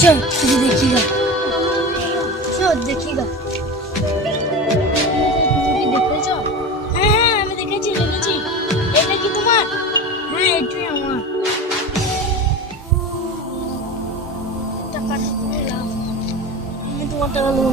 चल तुझे देखिएगा चल देखिएगा দেখেছ হ্যাঁ হ্যাঁ আমি দেখেছি দেখেছি। এটা কি তোমার? হ্যাঁ এটাই আমার। টাকা নেব না তোমার টাকা নেব